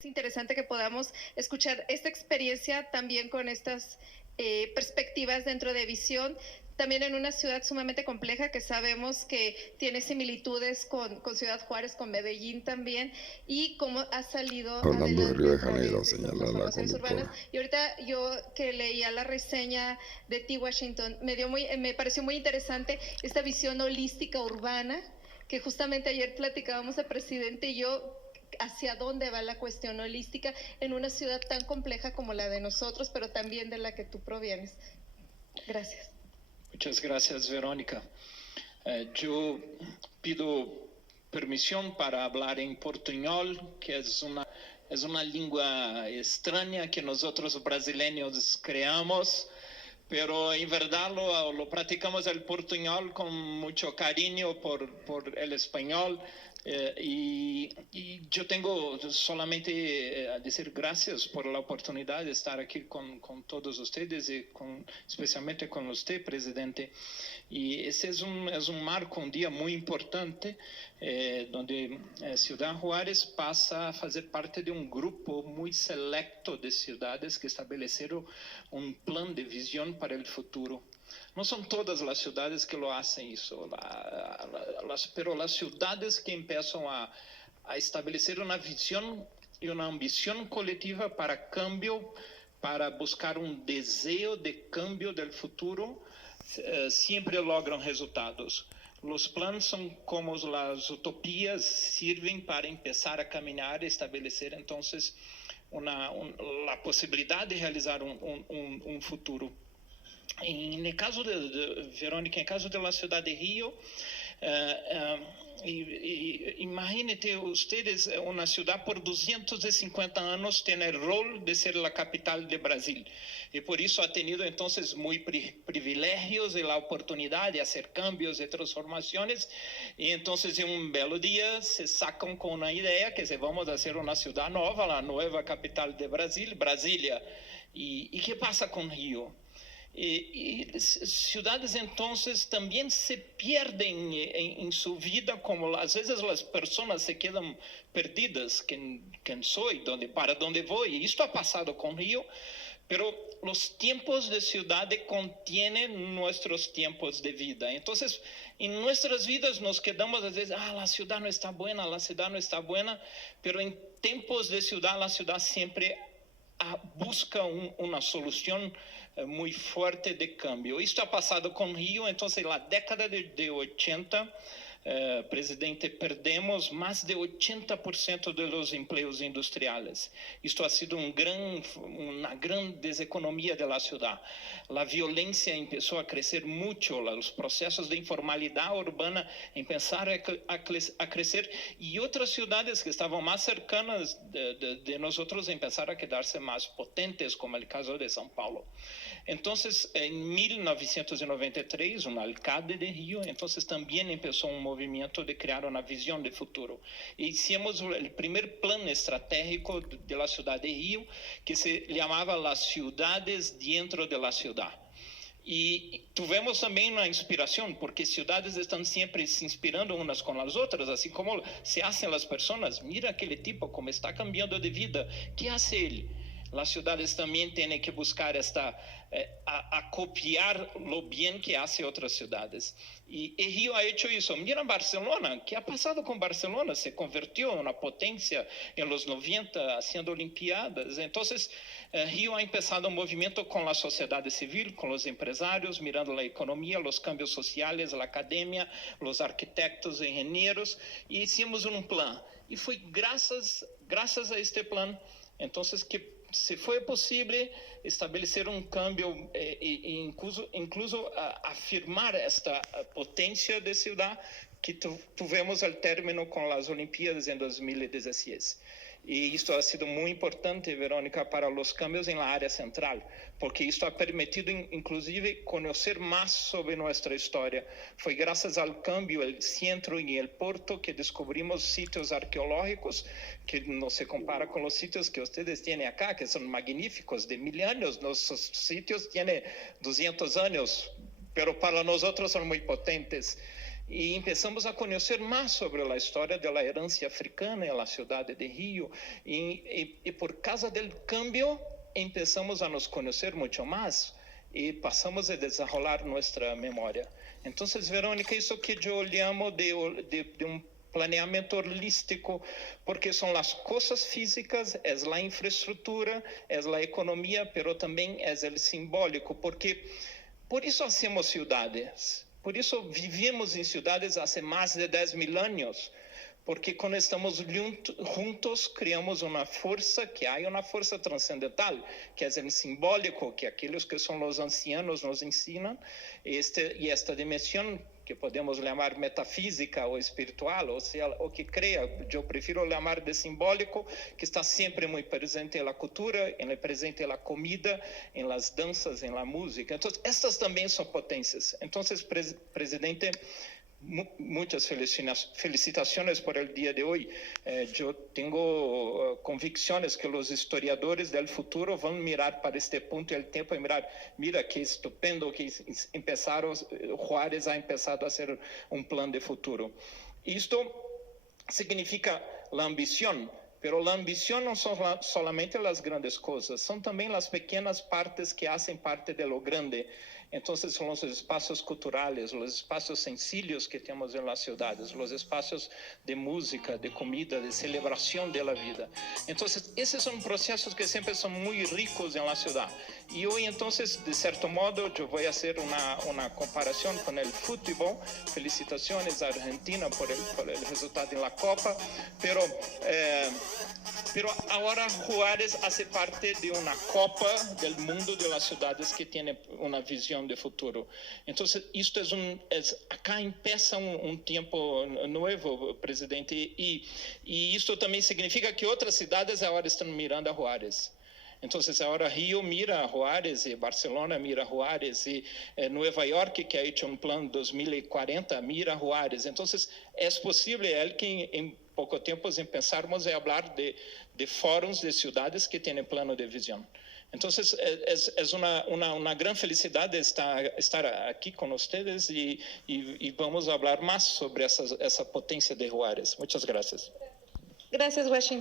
Es interesante que podamos escuchar esta experiencia también con estas perspectivas dentro de Visión, también en una ciudad sumamente compleja que sabemos que tiene similitudes con Ciudad Juárez, con Medellín también, y cómo ha salido Hablando de adelante Río a de través Janeiro, de estas señala la transformaciones urbanas. conductora. Y ahorita yo que leía la reseña de T. Washington, me pareció muy interesante esta visión holística urbana, que justamente ayer platicábamos el presidente y yo, hacia dónde va la cuestión holística en una ciudad tan compleja como la de nosotros, pero también de la que tú provienes. Gracias. Muchas gracias, Verónica. Yo pido permisión para hablar en portuñol, que es una lengua extraña que nosotros brasileños creamos, pero en verdad lo practicamos el portuñol con mucho cariño por el español. Y yo tengo solamente a decir gracias por la oportunidad de estar aquí con todos ustedes y especialmente con usted, presidente. Y este es un marco, un día muy importante, donde Ciudad Juárez pasa a fazer parte de un grupo muy selecto de ciudades que estabeleceron un plan de visión para el futuro. No son todas las ciudades que lo hacen eso, pero las ciudades que empiezan a establecer una visión y una ambición colectiva para cambio, para buscar un deseo de cambio del futuro, siempre logran resultados. Los planos son como las utopías, sirven para empezar a caminar, establecer entonces la posibilidad de realizar un futuro. En el caso de Verónica, en el caso de la ciudad de Río, imagínate ustedes, una ciudad por 250 años tiene el rol de ser la capital de Brasil, y por eso ha tenido entonces muy privilegios y la oportunidad de hacer cambios y transformaciones, y entonces en un belo día se sacan con una idea que se vamos a hacer una ciudad nueva, la nueva capital de Brasil, Brasilia. ¿Y qué pasa con Río? Y ciudades entonces también se pierden en su vida, como a veces las personas se quedan perdidas, quién soy, para dónde voy. Y esto ha pasado con Río, pero los tiempos de ciudad contienen nuestros tiempos de vida. Entonces, en nuestras vidas nos quedamos a veces, la ciudad no está buena, la ciudad no está buena, pero en tiempos de ciudad, la ciudad siempre busca una solución muy fuerte de cambio. Esto ha pasado con Río, entonces en la década de 80, presidente, perdemos más de 80% de los empleos industriales. Esto ha sido una gran deseconomía de la ciudad. La violencia empezó a crecer mucho, los procesos de informalidad urbana empezaron a crecer, y otras ciudades que estaban más cercanas de nosotros empezaron a quedarse más potentes, como el caso de São Paulo. Entonces, en 1993, un alcalde de Río, entonces también empezó un movimiento de crear una visión de futuro. Hicimos el primer plan estratégico de la ciudad de Río, que se llamaba Las Ciudades Dentro de la Ciudad. Y tuvimos también una inspiración, porque ciudades están siempre se inspirando unas con las otras, así como se hacen las personas. Mira aquele tipo, como está cambiando de vida. ¿Qué hace él? Las ciudades también tienen que buscar a copiar lo bien que hace otras ciudades. Y Río ha hecho eso. Mira Barcelona, ¿qué ha pasado con Barcelona? Se convirtió en una potencia en los 90 haciendo olimpiadas. Entonces, Río ha empezado un movimiento con la sociedad civil, con los empresarios, mirando la economía, los cambios sociales, la academia, los arquitectos, ingenieros, y hicimos un plan. Y fue gracias a este plan, entonces, que se foi possível estabelecer um cambio e incluso afirmar esta potência de cidade que tivemos ao término com as Olimpíadas em 2016. E isto ha sido muito importante, Verónica, para os cambios na área central, porque isto ha permitido, inclusive, conhecer mais sobre nossa história. Foi graças ao cambio, o centro e o porto, que descobrimos sítios arqueológicos que não se compara com os sítios que vocês têm acá, que são magníficos, de 1000 anos. Nossos sítios têm 200 anos, pero para nós outros são muito potentes. e começamos a conhecer mais sobre a história da herança africana na cidade de Rio, e por causa do cambio, começamos a nos conhecer muito mais, e passamos a desenvolver nossa memória. Então, Verônica, isso que eu chamo de planeamento holístico, porque são as coisas físicas, é a infraestrutura, é a economia, mas também é o simbólico, porque por isso hacemos cidades, por isso vivemos em cidades há mais de 10.000 anos, porque quando estamos juntos, criamos uma força, que há uma força transcendental, que é o simbólico, que aqueles que são os ancianos nos ensinam, e esta dimensão que podemos chamar metafísica ou espiritual, ou seja, o que creia, eu prefiro chamar de simbólico, que está sempre muito presente na cultura, presente na comida, em las danças, em la música. Então, estas também são potências. Então, presidente, muitas felicitações por el dia de hoje. Eu tenho convicções que os historiadores do futuro vão mirar para este ponto do tempo e mirar, mira que estupendo que empezaram, Juárez ha empezado a hacer um plano de futuro. Isto significa a ambição, pero a ambição não são solamente as grandes coisas, são também as pequenas partes que fazem parte de lo grande. Então, são os espaços culturais, os espaços sencillos que temos nas cidades, os espaços de música, de comida, de celebração da vida. Então, esses são processos que sempre são muito ricos na cidade. E hoje, então, de certo modo, eu vou fazer uma comparação com o futebol. Felicitações à Argentina por el resultado na Copa, pero agora Juárez hace parte de uma Copa do mundo de las cidades que tem uma visão de futuro. Então, isto acá empieza um tempo novo, presidente, e isto também significa que outras cidades agora estão mirando a Juárez. Então, agora Rio mira a Juárez, e Barcelona mira a Juárez, e Nova York, que ha hecho um plano 2040, mira a Juárez. Então, é possível que em pouco tempo pensarmos em falar de fóruns de cidades que têm plano de visão. Então, é uma grande felicidade estar aqui com vocês e vamos falar mais sobre essa potência de Juárez. Muitas graças. Gracias, Washington.